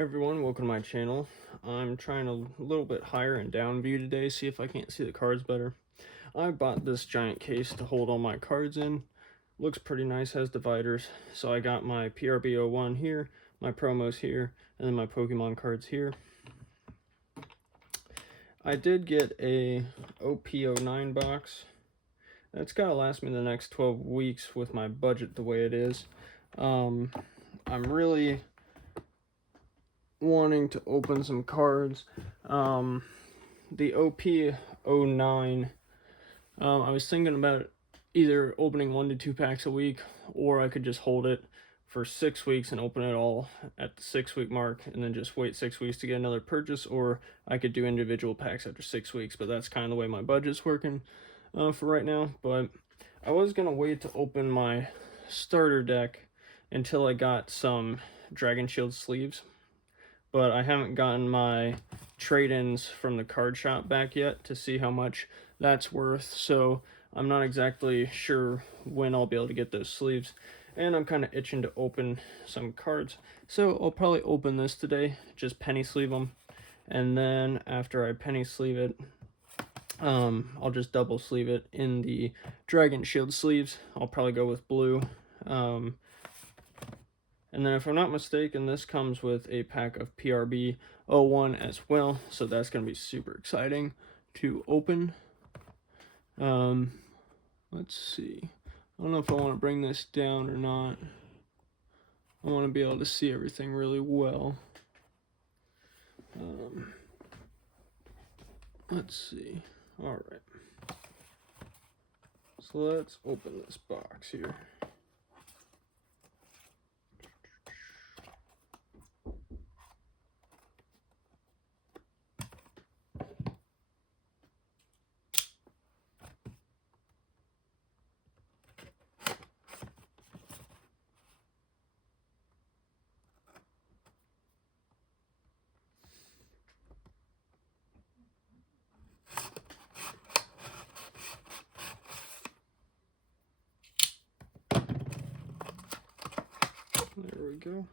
Hey everyone, welcome to my channel. I'm trying a little bit higher and down view today, see if I can't see the cards better. I bought this giant case to hold all my cards in. Looks pretty nice, has dividers. So I got my PRB-01 here, my promos here, and then my Pokemon cards here. I did get a OP-09 box. That's gotta last me the next 12 weeks with my budget the way it is. I'm really wanting to open some cards. The OP-09, I was thinking about either opening 1 to 2 packs a week, or I could just hold it for 6 weeks and open it all at the 6-week mark and then just wait 6 weeks to get another purchase, or I could do individual packs after 6 weeks, but that's kind of the way my budget's working for right now. But I was gonna wait to open my starter deck until I got some Dragon Shield sleeves, but I haven't gotten my trade-ins from the card shop back yet to see how much that's worth, so I'm not exactly sure when I'll be able to get those sleeves, and I'm kind of itching to open some cards, so I'll probably open this today, just penny sleeve them, and then after I penny sleeve it, I'll just double sleeve it in the Dragon Shield sleeves. I'll probably go with blue. And then if I'm not mistaken, this comes with a pack of PRB-01 as well, so that's going to be super exciting to open. Let's see. I don't know if I want to bring this down or not. I want to be able to see everything really well. Let's see. Alright. So let's open this box here. There we go.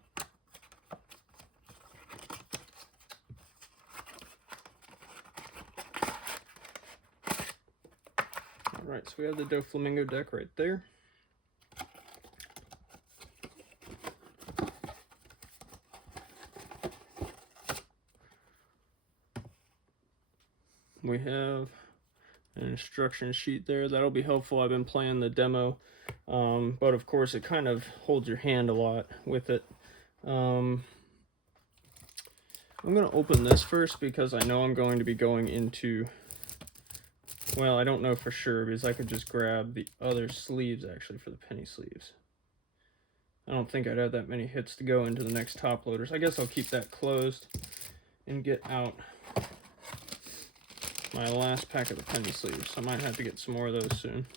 Alright, so we have the Doflamingo deck right there. We have an instruction sheet there. That'll be helpful. I've been playing the demo, but of course it kind of holds your hand a lot with it. I'm going to open this first because I know I'm going to be going into, well, I don't know for sure because I could just grab the other sleeves actually for the penny sleeves. I don't think I'd have that many hits to go into the next top loaders. I guess I'll keep that closed and get out my last pack of the penny sleeves. I might have to get some more of those soon.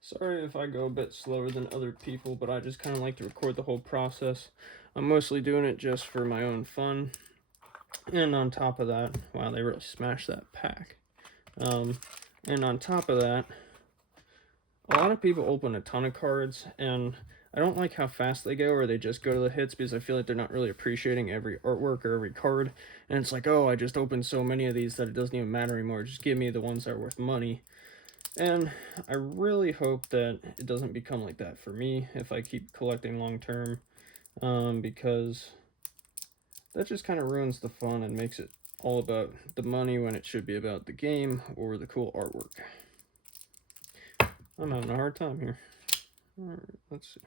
Sorry if I go a bit slower than other people, but I just kind of like to record the whole process. I'm mostly doing it just for my own fun. And on top of that, wow, they really smashed that pack. And on top of that, a lot of people open a ton of cards, and I don't like how fast they go, or they just go to the hits, because I feel like they're not really appreciating every artwork or every card. And it's like, oh, I just opened so many of these that it doesn't even matter anymore. Just give me the ones that are worth money. And I really hope that it doesn't become like that for me if I keep collecting long term, because that just kind of ruins the fun and makes it all about the money when it should be about the game or the cool artwork. I'm having a hard time here. Alright, let's see.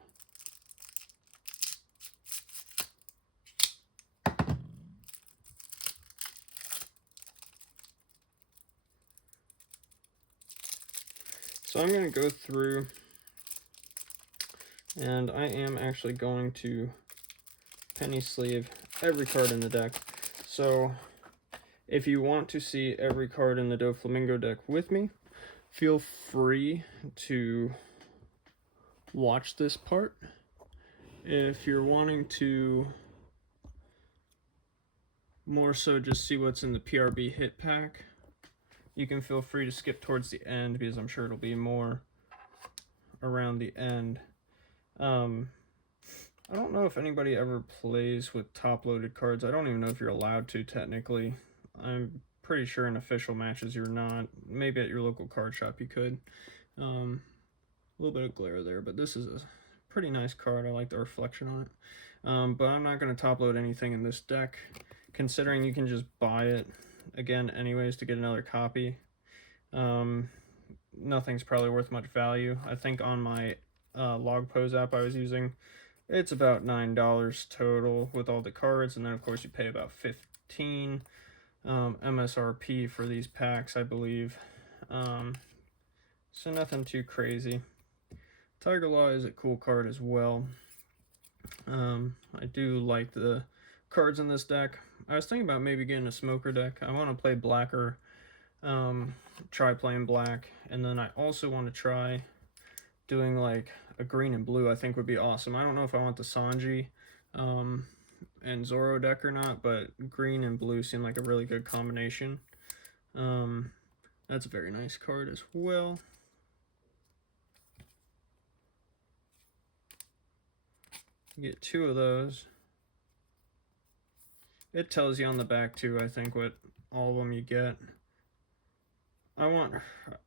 So I'm going to go through, and I am actually going to penny sleeve every card in the deck. So if you want to see every card in the Doflamingo deck with me, feel free to watch this part. if you're wanting to more so just see what's in the PRB hit pack, you can feel free to skip towards the end because I'm sure it'll be more around the end. I don't know if anybody ever plays with top-loaded cards. I don't even know if you're allowed to technically. I'm pretty sure in official matches you're not. Maybe at your local card shop you could. A little bit of glare there, but this is a pretty nice card. I like the reflection on it. But I'm not going to top-load anything in this deck, considering you can just buy it again anyways to get another copy. Nothing's probably worth much value. I think on my log pose app I was using, it's about $9 total with all the cards, and then of course you pay about $15 MSRP for these packs, I believe. So nothing too crazy. Tiger Law is a cool card as well. I do like the cards in this deck. I was thinking about maybe getting a smoker deck. I want to play blacker, try playing black, and then I also want to try doing like a green and blue. I think would be awesome. I don't know if I want the Sanji and Zoro deck or not, but green and blue seem like a really good combination. That's a very nice card as well. You get 2 of those. It tells you on the back too, I think, what all of them you get. I want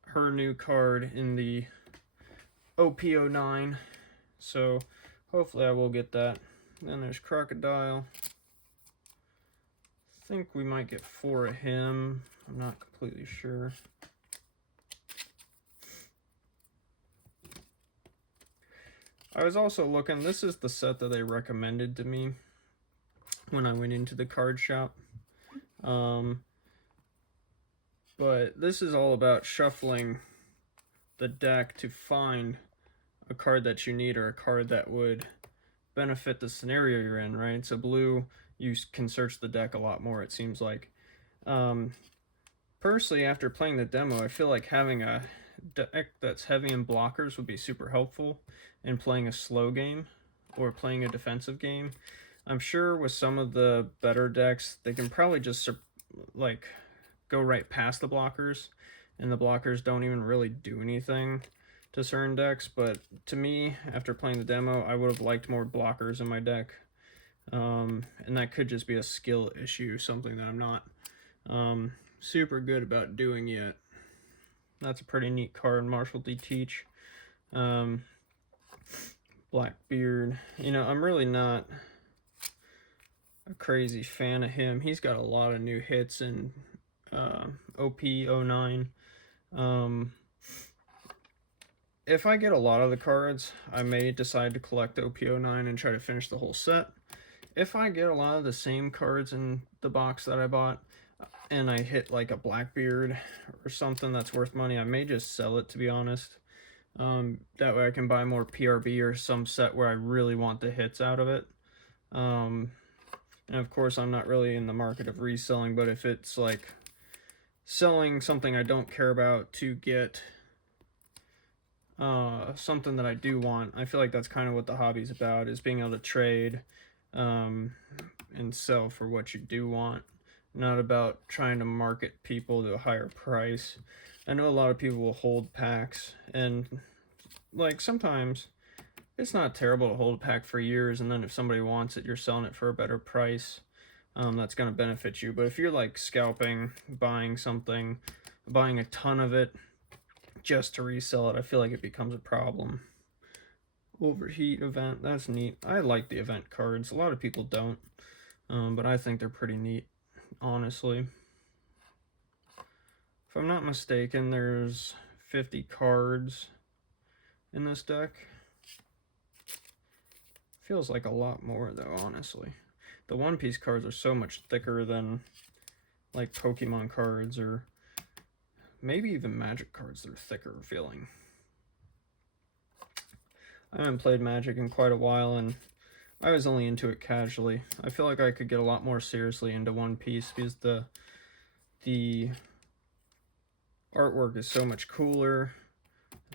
her new card in the OP-09, so hopefully I will get that. Then there's Crocodile. I think we might get 4 of him. I'm not completely sure. I was also looking, this is the set that they recommended to me when I went into the card shop. But this is all about shuffling the deck to find a card that you need or a card that would benefit the scenario you're in, right? So blue, you can search the deck a lot more, it seems like. Personally, after playing the demo, I feel like having a deck that's heavy in blockers would be super helpful in playing a slow game or playing a defensive game. I'm sure with some of the better decks, they can probably just like go right past the blockers, and the blockers don't even really do anything to certain decks. But to me, after playing the demo, I would have liked more blockers in my deck, and that could just be a skill issue, something that I'm not super good about doing yet. That's a pretty neat card, Marshall D. Teach. Blackbeard. You know, I'm really not a crazy fan of him. He's got a lot of new hits in OP-09. If I get a lot of the cards, I may decide to collect OP-09 and try to finish the whole set. If I get a lot of the same cards in the box that I bought, and I hit like a Blackbeard or something that's worth money, I may just sell it, to be honest. That way I can buy more PRB or some set where I really want the hits out of it. And of course, I'm not really in the market of reselling, but if it's like selling something I don't care about to get something that I do want, I feel like that's kind of what the hobby's about, is being able to trade and sell for what you do want, not about trying to market people to a higher price. I know a lot of people will hold packs, and like sometimes it's not terrible to hold a pack for years, and then if somebody wants it, you're selling it for a better price. That's going to benefit you. But if you're like scalping, buying something, buying a ton of it just to resell it, I feel like it becomes a problem. Overheat event, that's neat. I like the event cards. A lot of people don't, but I think they're pretty neat, honestly. If I'm not mistaken, there's 50 cards in this deck. Feels like a lot more though, honestly. The One Piece cards are so much thicker than like Pokemon cards, or maybe even Magic cards. They're thicker feeling. I haven't played Magic in quite a while, and I was only into it casually. I feel like I could get a lot more seriously into One Piece because the artwork is so much cooler.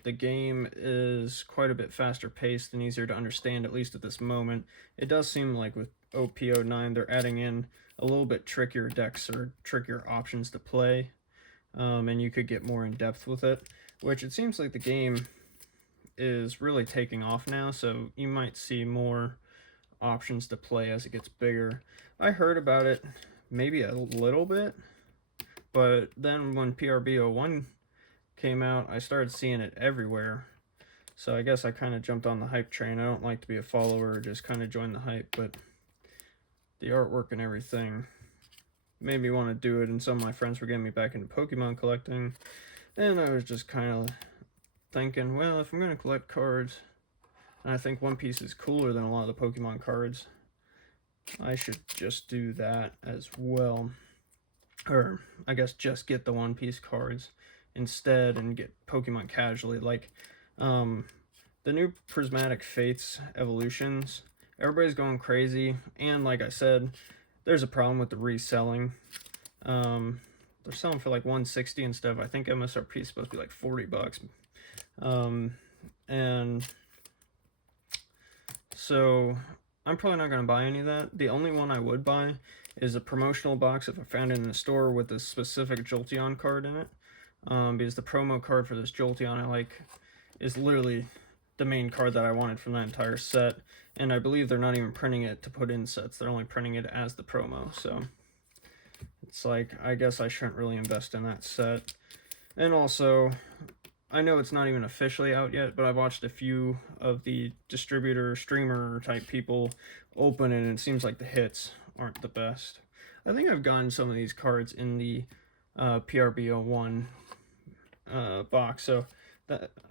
the game is quite a bit faster paced and easier to understand, at least at this moment. It does seem like with OP-09 they're adding in a little bit trickier decks or trickier options to play, and you could get more in depth with it, which it seems like the game is really taking off now, so you might see more options to play as it gets bigger. I heard about it maybe a little bit, but then when PRB-01 came out, I started seeing it everywhere. So I guess I kind of jumped on the hype train. I don't like to be a follower or just kind of join the hype, but the artwork and everything made me want to do it, and some of my friends were getting me back into Pokemon collecting, and I was just kind of thinking, well, if I'm going to collect cards, and I think One Piece is cooler than a lot of the Pokemon cards, I should just do that as well. Or, I guess just get the One Piece cards instead and get Pokemon casually. Like, the new Prismatic Fates evolutions, everybody's going crazy, and like I said, there's a problem with the reselling. They're selling for like $160 instead of, I think MSRP is supposed to be like $40. And so I'm probably not going to buy any of that. The only one I would buy is a promotional box if I found it in the store with a specific Jolteon card in it, because the promo card for this Jolteon I like is literally the main card that I wanted from that entire set, and I believe they're not even printing it to put in sets, they're only printing it as the promo, so it's like, I guess I shouldn't really invest in that set. And also, I know it's not even officially out yet, but I've watched a few of the distributor, streamer type people open it, and it seems like the hits aren't the best. I think I've gotten some of these cards in the PRB-01 box, so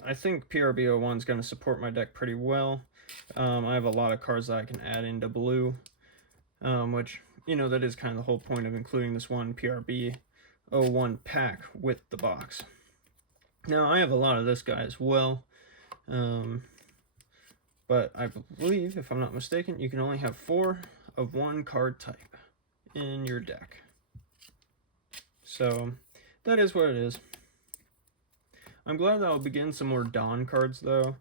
I think PRB-01 is going to support my deck pretty well. I have a lot of cards that I can add into blue, which, you know, that is kind of the whole point of including this one PRB-01 pack with the box. Now, I have a lot of this guy as well, but I believe, if I'm not mistaken, you can only have 4 of one card type in your deck. So, that is what it is. I'm glad that I'll begin some more Dawn cards, though.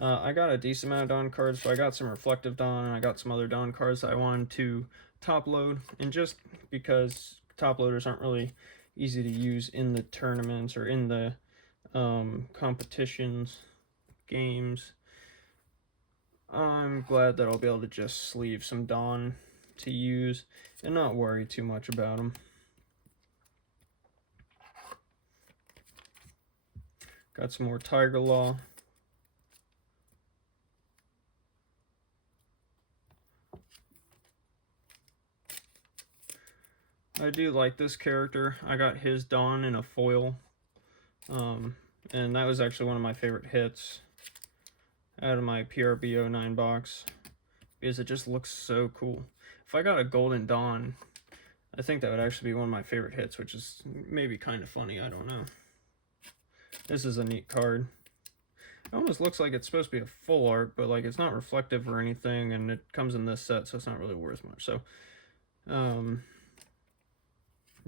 I got a decent amount of Dawn cards, so I got some Reflective Dawn, and I got some other Dawn cards that I wanted to top load, and just because top loaders aren't really easy to use in the tournaments or in the competitions, games, I'm glad that I'll be able to just sleeve some Dawn to use and not worry too much about them. Got some more Tiger Law. I do like this character. I got his Dawn in a foil. And that was actually one of my favorite hits out of my PRB-09 box, because it just looks so cool. If I got a Golden Dawn, I think that would actually be one of my favorite hits, which is maybe kind of funny, I don't know. This is a neat card. It almost looks like it's supposed to be a full art, but like it's not reflective or anything, and it comes in this set, so it's not really worth much. So,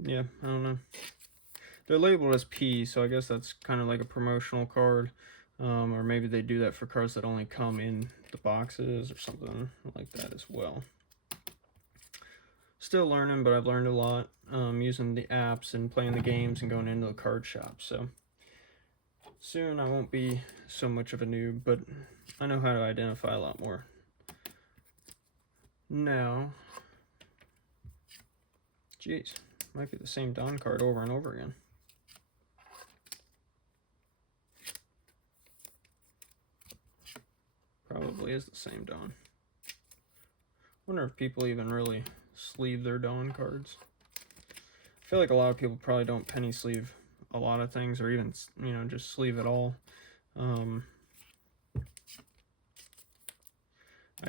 yeah, I don't know. They're labeled as P, so I guess that's kind of like a promotional card. Or maybe they do that for cards that only come in the boxes or something like that as well. Still learning, but I've learned a lot using the apps and playing the games and going into the card shop. So soon I won't be so much of a noob, but I know how to identify a lot more. Now, geez, might be the same Dawn card over and over again. Probably is the same Dawn. Wonder if people even really sleeve their Dawn cards. I feel like a lot of people probably don't penny sleeve a lot of things, or even, you know, just sleeve it all. I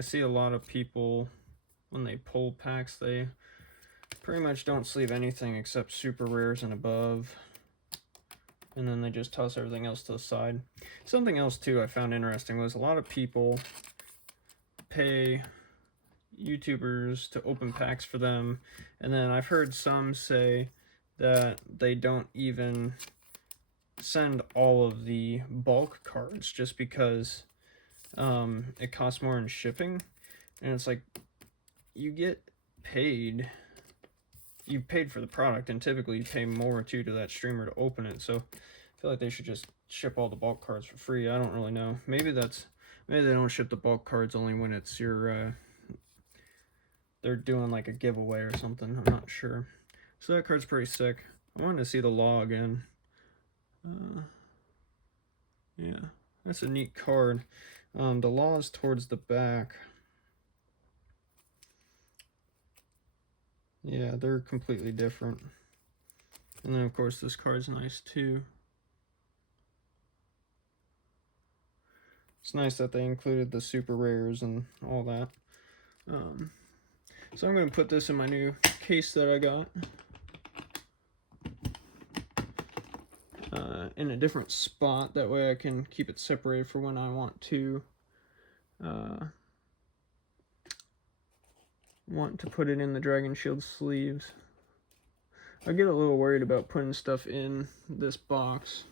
see a lot of people, when they pull packs, they pretty much don't sleeve anything except super rares and above, and then they just toss everything else to the side. Something else too I found interesting was a lot of people pay YouTubers to open packs for them, and then I've heard some say that they don't even send all of the bulk cards just because it costs more in shipping, and it's like you get paid. You paid for the product, and typically you pay more too to that streamer to open it. So I feel like they should just ship all the bulk cards for free. I don't really know. Maybe they don't ship the bulk cards only when it's your they're doing like a giveaway or something. I'm not sure. So that card's pretty sick. I wanted to see the law again. Yeah, that's a neat card. The law is towards the back. Yeah, they're completely different. And then, of course, this card's nice, too. It's nice that they included the super rares and all that. So I'm going to put this in my new case that I got. In a different spot. That way I can keep it separated for when I want to put it in the Dragon Shield sleeves. I get a little worried about putting stuff in this box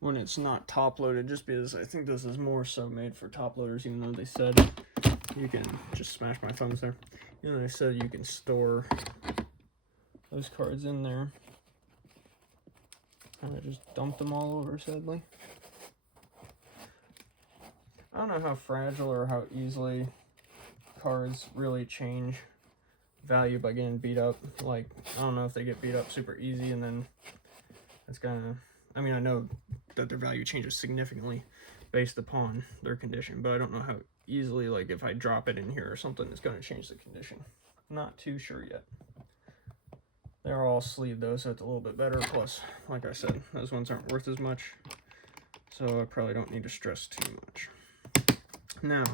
when it's not top loaded, just because I think this is more so made for top loaders, even though they said you can just smash my thumbs there. You know, they said you can store those cards in there. And I just dumped them all over, sadly. I don't know how fragile or how easily cards really change value by getting beat up. Like, I don't know if they get beat up super easy and then it's gonna, I mean, I know that their value changes significantly based upon their condition, but I don't know how easily, like if I drop it in here or something, it's gonna change the condition. Not too sure yet. They're all sleeved though, so it's a little bit better. Plus, like I said, those ones aren't worth as much, so I probably don't need to stress too much. Now,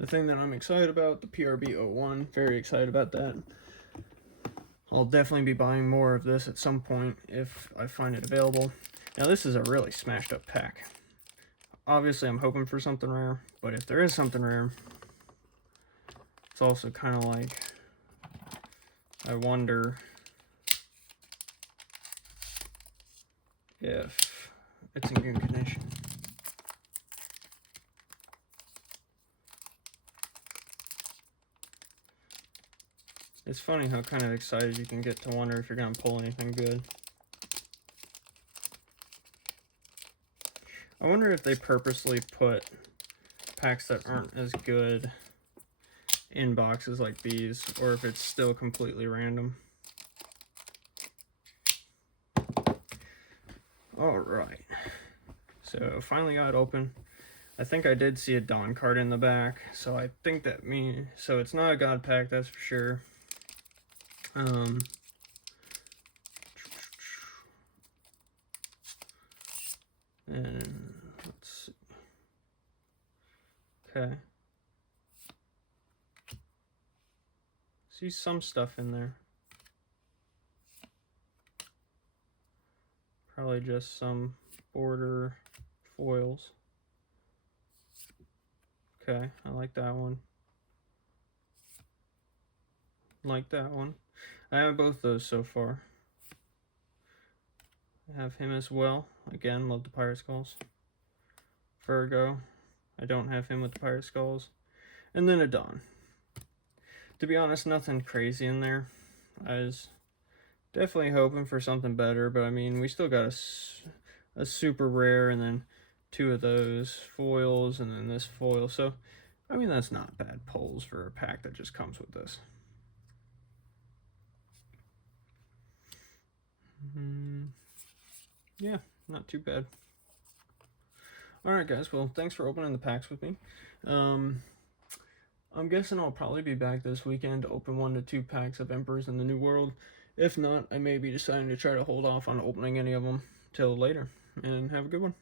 the thing that I'm excited about, the PRB-01, very excited about that. I'll definitely be buying more of this at some point if I find it available. Now, this is a really smashed up pack. Obviously, I'm hoping for something rare, but if there is something rare, it's also kind of like, I wonder if it's in good condition. It's funny how kind of excited you can get to wonder if you're going to pull anything good. I wonder if they purposely put packs that aren't as good in boxes like these, or if it's still completely random. Alright, so finally got it open. I think I did see a Dawn card in the back, so I think that means, so it's not a God pack, that's for sure. And let's see. Okay. See some stuff in there. Probably just some border foils. Okay, I like that one. Like that one. I have both those so far. I have him as well. Again, love the Pirate Skulls. Virgo. I don't have him with the Pirate Skulls. And then a Dawn. To be honest, nothing crazy in there. I was definitely hoping for something better, but I mean, we still got a super rare and then two of those foils and then this foil. So, I mean, that's not bad pulls for a pack that just comes with this. Yeah, not too bad. Alright guys, well, thanks for opening the packs with me. I'm guessing I'll probably be back this weekend to open 1 to 2 packs of Emperors in the New World. If not, I may be deciding to try to hold off on opening any of them till later. And have a good one.